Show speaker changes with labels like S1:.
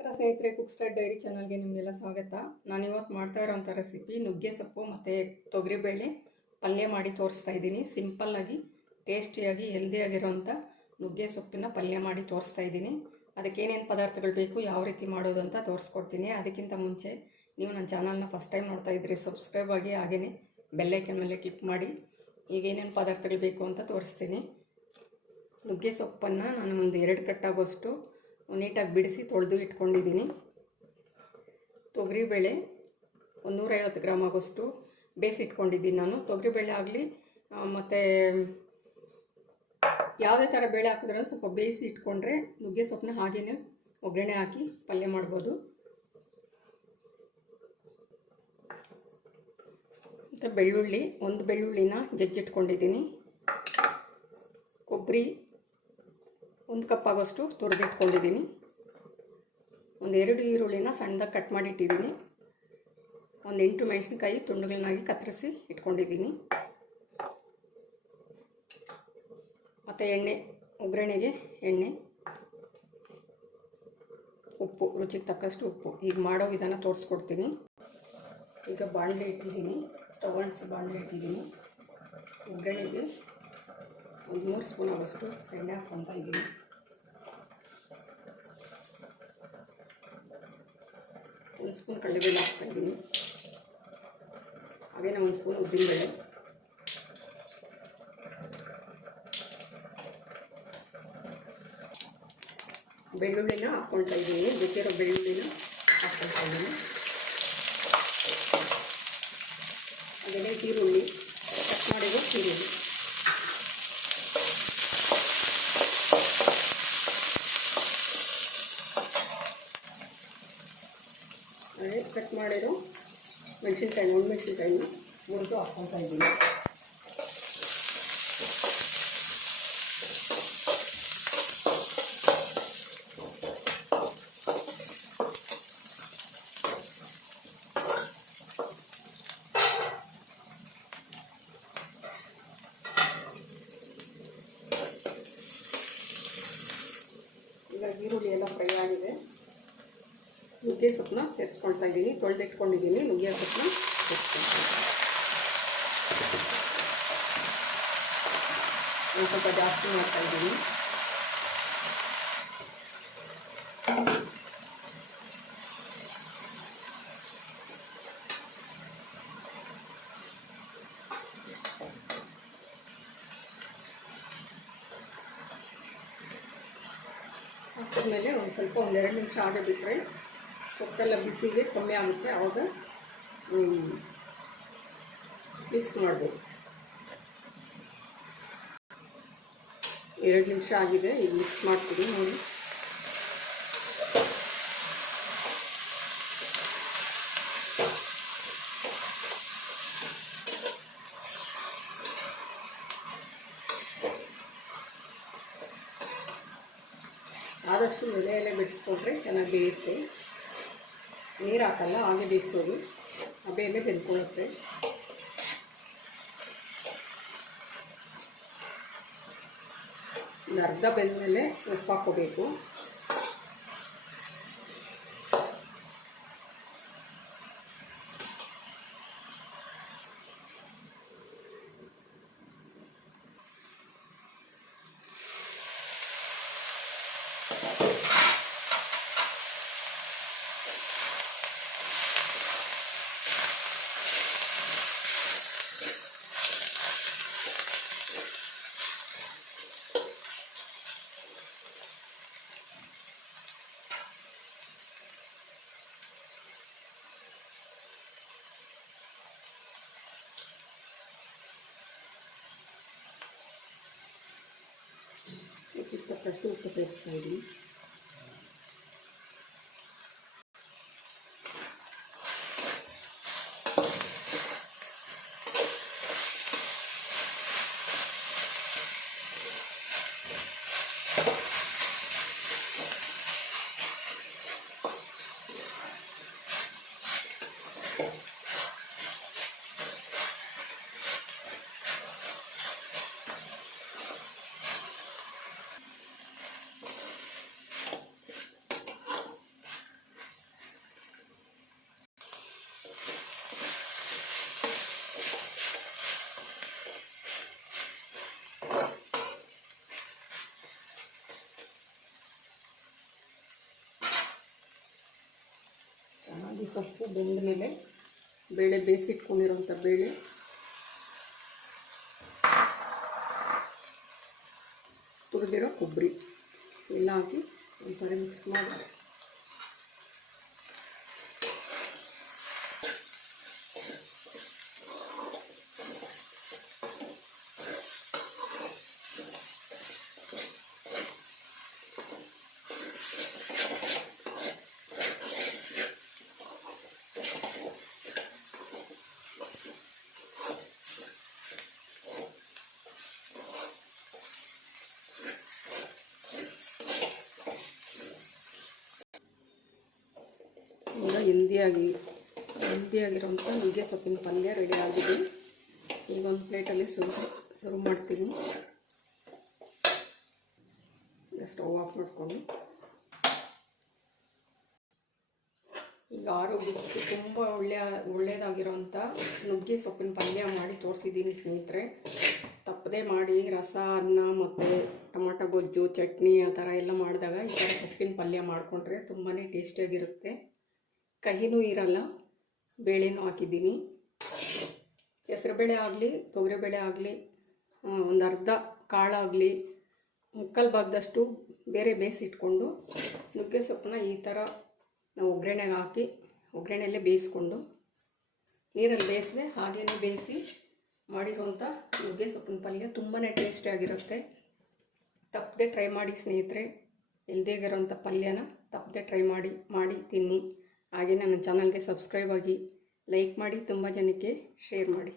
S1: ನಮಸ್ಕಾರ ಸ್ನೇಹಿತರೆ cook start dairy ಚಾನಲ್ಗೆ ನಿಮಗೆಲ್ಲ ಸ್ವಾಗತ. ನಾನು ಇವತ್ತು ಮಾಡ್ತಾ ಇರೋಂಥ ರೆಸಿಪಿ ನುಗ್ಗೆ ಸೊಪ್ಪು ಮತ್ತು ತೊಗರಿಬೇಳೆ ಪಲ್ಯ ಮಾಡಿ ತೋರಿಸ್ತಾ ಇದ್ದೀನಿ. ಸಿಂಪಲ್ಲಾಗಿ ಟೇಸ್ಟಿಯಾಗಿ ಹೆಲ್ದಿಯಾಗಿರೋಂಥ ನುಗ್ಗೆ ಸೊಪ್ಪಿನ ಪಲ್ಯ ಮಾಡಿ ತೋರಿಸ್ತಾ ಇದ್ದೀನಿ. ಅದಕ್ಕೆ ಏನೇನು ಪದಾರ್ಥಗಳು ಬೇಕು, ಯಾವ ರೀತಿ ಮಾಡೋದು ಅಂತ ತೋರಿಸ್ಕೊಡ್ತೀನಿ. ಅದಕ್ಕಿಂತ ಮುಂಚೆ, ನೀವು ನನ್ನ ಚಾನಲ್ನ ಫಸ್ಟ್ ಟೈಮ್ ನೋಡ್ತಾ ಇದ್ರಿ ಸಬ್ಸ್ಕ್ರೈಬ್ ಆಗಿ ಹಾಗೆಯೇ ಬೆಲ್ಲೈಕನ್ ಮೇಲೆ ಕ್ಲಿಕ್ ಮಾಡಿ. ಈಗ ಏನೇನು ಪದಾರ್ಥಗಳು ಬೇಕು ಅಂತ ತೋರಿಸ್ತೀನಿ. ನುಗ್ಗೆ ಸೊಪ್ಪನ್ನು ನಾನು ಒಂದು ಎರಡು ಕಟ್ಟಾಗೋಷ್ಟು ನೀಟಾಗಿ ಬಿಡಿಸಿ ತೊಳೆದು ಇಟ್ಕೊಂಡಿದ್ದೀನಿ. ತೊಗರಿಬೇಳೆ ಒಂದು ನೂರೈವತ್ತು ಗ್ರಾಮ್ ಆಗೋಷ್ಟು ಬೇಯಿಸಿಟ್ಕೊಂಡಿದ್ದೀನಿ ನಾನು. ತೊಗರಿಬೇಳೆ ಆಗಲಿ ಮತ್ತು ಯಾವುದೇ ಥರ ಬೇಳೆ ಹಾಕಿದ್ರೂ ಸ್ವಲ್ಪ ಬೇಯಿಸಿ ಇಟ್ಕೊಂಡ್ರೆ ನುಗ್ಗೆ ಸೊಪ್ಪನ್ನ ಹಾಗೇ ಒಗ್ಗರಣೆ ಹಾಕಿ ಪಲ್ಯ ಮಾಡ್ಬೋದು. ಮತ್ತು ಬೆಳ್ಳುಳ್ಳಿ, ಒಂದು ಬೆಳ್ಳುಳ್ಳಿನ ಜಜ್ಜಿಟ್ಕೊಂಡಿದ್ದೀನಿ. ಕೊಬ್ಬರಿ ಒಂದು ಕಪ್ ಆಗೋಷ್ಟು ತುರಿದಿಟ್ಕೊಂಡಿದ್ದೀನಿ ಒಂದು ಎರಡು ಈರುಳ್ಳಿನ ಸಣ್ಣದಾಗಿ ಕಟ್ ಮಾಡಿ ಇಟ್ಟಿದ್ದೀನಿ. ಒಂದು ಎಂಟು ಮೆಣಸಿನ್ಕಾಯಿ ತುಂಡುಗಳನ್ನಾಗಿ ಕತ್ತರಿಸಿ ಇಟ್ಕೊಂಡಿದ್ದೀನಿ. ಮತ್ತು ಎಣ್ಣೆ, ಒಗ್ಗರಣೆಗೆ ಎಣ್ಣೆ, ಉಪ್ಪು, ರುಚಿಗೆ ತಕ್ಕಷ್ಟು ಉಪ್ಪು. ಈಗ ಮಾಡೋ ವಿಧಾನ ತೋರಿಸ್ಕೊಡ್ತೀನಿ. ಈಗ ಬಾಣಲೆ ಇಟ್ಟಿದ್ದೀನಿ. ಸ್ಟವ್ ಅಂಟಿಸಿ ಬಾಣಲೆ ಇಟ್ಟಿದ್ದೀನಿ. ಒಗ್ಗರಣೆಗೆ ಒಂದು ಮೂರು ಸ್ಪೂನ್ ಆಗೋಷ್ಟು ಎಣ್ಣೆ ಹಾಕ್ಕೊತಾ ಇದ್ದೀನಿ. ಒಂದು ಸ್ಪೂನ್ ಕಡಲೆಬೇಳೆ ಹಾಕ್ತಾಯಿದ್ದೀನಿ ನಾವು ಒಂದು ಸ್ಪೂನ್ ಉದ್ದಿನಬೇಳೆ. ಬೆಳ್ಳುಳ್ಳಿನ ಹಾಕ್ಕೊಳ್ತಾ ಇದ್ದೀನಿ. ಬೇಕಿರೋ ಬೆಳ್ಳುಳ್ಳಿನ ಹಾಕ್ಕೊಳ್ತಾ ಇದ್ದೀನಿ. ಹಾಗೆಯೇ ಈರುಳ್ಳಿ ಕಟ್ ಮಾಡಿರೋ ಈರುಳ್ಳಿ ಹಾಗೆ ಕಟ್ ಮಾಡಿರೋ ಮೆಣಸಿನ್ಕಾಯಿ ಒಣ ಮೆಣಸಿನ್ಕಾಯಿನ ಮುರಿದು ಹಾಕ್ಕೊಳ್ತಾ ಇದ್ದೀನಿ. ಈಗ ಈರುಳ್ಳಿ ಎಲ್ಲ ಫ್ರೈ ಆಗಿದೆ. ನುಗ್ಗೆ ಸೊಪ್ಪನ್ನ ಸೇರಿಸ್ಕೊಳ್ತಾ ಇದ್ದೀನಿ. ತೊಳೆದಿಟ್ಕೊಂಡಿದ್ದೀನಿ ನುಗ್ಗೆ ಸೊಪ್ಪನ್ನ ಸೇರಿಸ್ಕೊಳ್ತೀನಿ. ಒಂದು ಸ್ವಲ್ಪ ಜಾಸ್ತಿ ಮಾಡ್ತಾ ಇದ್ದೀನಿ. ಹಾಕಿದ್ಮೇಲೆ ಒಂದು ಸ್ವಲ್ಪ ಒಂದೆರಡು ನಿಮಿಷ ಹಾಗೆ ಬಿಟ್ಟರೆ ಸೊಪ್ಪೆಲ್ಲ ಬಿಸಿಗೆ ಕಮ್ಮಿ ಆಗುತ್ತೆ. ಆವಾಗ ಮಿಕ್ಸ್ ಮಾಡಬೇಕು ಎರಡು ನಿಮಿಷ ಆಗಿದೆ, ಈಗ ಮಿಕ್ಸ್ ಮಾಡ್ತೀವಿ ನೋಡಿ. ಆದಷ್ಟು ಎಲೆ ಎಲೆ ಬಿಡಿಸ್ಕೊಂಡ್ರೆ ಚೆನ್ನಾಗಿ ಬೇಯುತ್ತೆ. ನೀರು ಹಾಕಲ್ಲ ಹಾಗೆ ಬೇಯಿಸೋದು ಆ ಬೇಲೆ ಬೆಂದ್ಕೊಳ್ಳುತ್ತೆ ಒಂದು ಅರ್ಧ ಬೆಂದಮೇಲೆ ಉಪ್ಪು ಹಾಕೋಬೇಕು aqui para trás que eu vou fazer ಸೊಪ್ಪು ಬೆಂದ ಮೇಲೆ ಬೇಳೆ ಬೇಯಿಸಿಟ್ಕೊಂಡಿರೋಂಥ ಬೇಳೆ. ತುರಿದಿರೋ ಕೊಬ್ಬರಿ. ಎಲ್ಲ ಹಾಕಿ ಒಂದು ಸಾರಿ ಮಿಕ್ಸ್ ಮಾಡಿ. ಈಗ ಹೆಲ್ದಿಯಾಗಿ ಹೆಲ್ದಿಯಾಗಿರೋಂಥ ನುಗ್ಗೆ ಸೊಪ್ಪಿನ ಪಲ್ಯ ರೆಡಿ ಆಗಿದೆ. ಈಗ ಒಂದು ಪ್ಲೇಟಲ್ಲಿ ಸುರು ಸರ್ವ್ ಮಾಡ್ತೀನಿ. ಸ್ಟವ್ ಆಫ್ ಮಾಡಿಕೊಂಡು. ಈಗ ಆರೋಗ್ಯಕ್ಕೆ ತುಂಬ ಒಳ್ಳೆಯ ಒಳ್ಳೆಯದಾಗಿರೋಂಥ ನುಗ್ಗೆ ಸೊಪ್ಪಿನ ಪಲ್ಯ ಮಾಡಿ ತೋರಿಸಿದ್ದೀನಿ ಸ್ನೇಹಿತರೆ. ತಪ್ಪದೇ ಮಾಡಿ ರಸ, ಅನ್ನ ಮತ್ತು ಟೊಮಟೊ ಗೊಜ್ಜು, ಚಟ್ನಿ ಆ ಥರ ಎಲ್ಲ ಮಾಡಿದಾಗ ಈ ಥರ ಸೊಪ್ಪಿನ ಪಲ್ಯ ಮಾಡಿಕೊಂಡ್ರೆ ತುಂಬಾ ಟೇಸ್ಟಿಯಾಗಿರುತ್ತೆ ಕಹಿನೂ ಇರಲ್ಲ, ಬೇಳೆನೂ ಹಾಕಿದ್ದೀನಿ. ಹೆಸರುಬೇಳೆ ಆಗಲಿ ತೊಗರಿಬೇಳೆ ಆಗಲಿ ಒಂದು ಅರ್ಧ ಕಾಳಾಗಲಿ ಮುಕ್ಕಲ್ ಭಾಗದಷ್ಟು ಬೇರೆ ಬೇಯಿಸಿಟ್ಕೊಂಡು ನುಗ್ಗೆ ಸೊಪ್ಪನ್ನ ಈ ಥರ ನಾವು ಒಗ್ಗರಣೆಗೆ ಹಾಕಿ ಒಗ್ಗರಣೆಯಲ್ಲೇ ಬೇಯಿಸ್ಕೊಂಡು ನೀರಲ್ಲಿ ಬೇಯಿಸಿದೆ ಹಾಗೇ ಬೇಯಿಸಿ ಮಾಡಿರುವಂಥ ನುಗ್ಗೆ ಸೊಪ್ಪಿನ ಪಲ್ಯ ತುಂಬಾ ಟೇಸ್ಟಿಯಾಗಿರುತ್ತೆ ತಪ್ಪದೆ ಟ್ರೈ ಮಾಡಿ ಸ್ನೇಹಿತರೆ ಎಲ್ದೇಗಿರೋಂಥ ಪಲ್ಯನ ತಪ್ಪದೆ ಟ್ರೈ ಮಾಡಿ ಮಾಡಿ ತಿನ್ನಿ. ಹಾಗೆ ನನ್ನ ಚಾನಲ್ಗೆ ಸಬ್ಸ್ಕ್ರೈಬ್ ಆಗಿ ಲೈಕ್ ಮಾಡಿ ತುಂಬ ಜನಕ್ಕೆ ಶೇರ್ ಮಾಡಿ.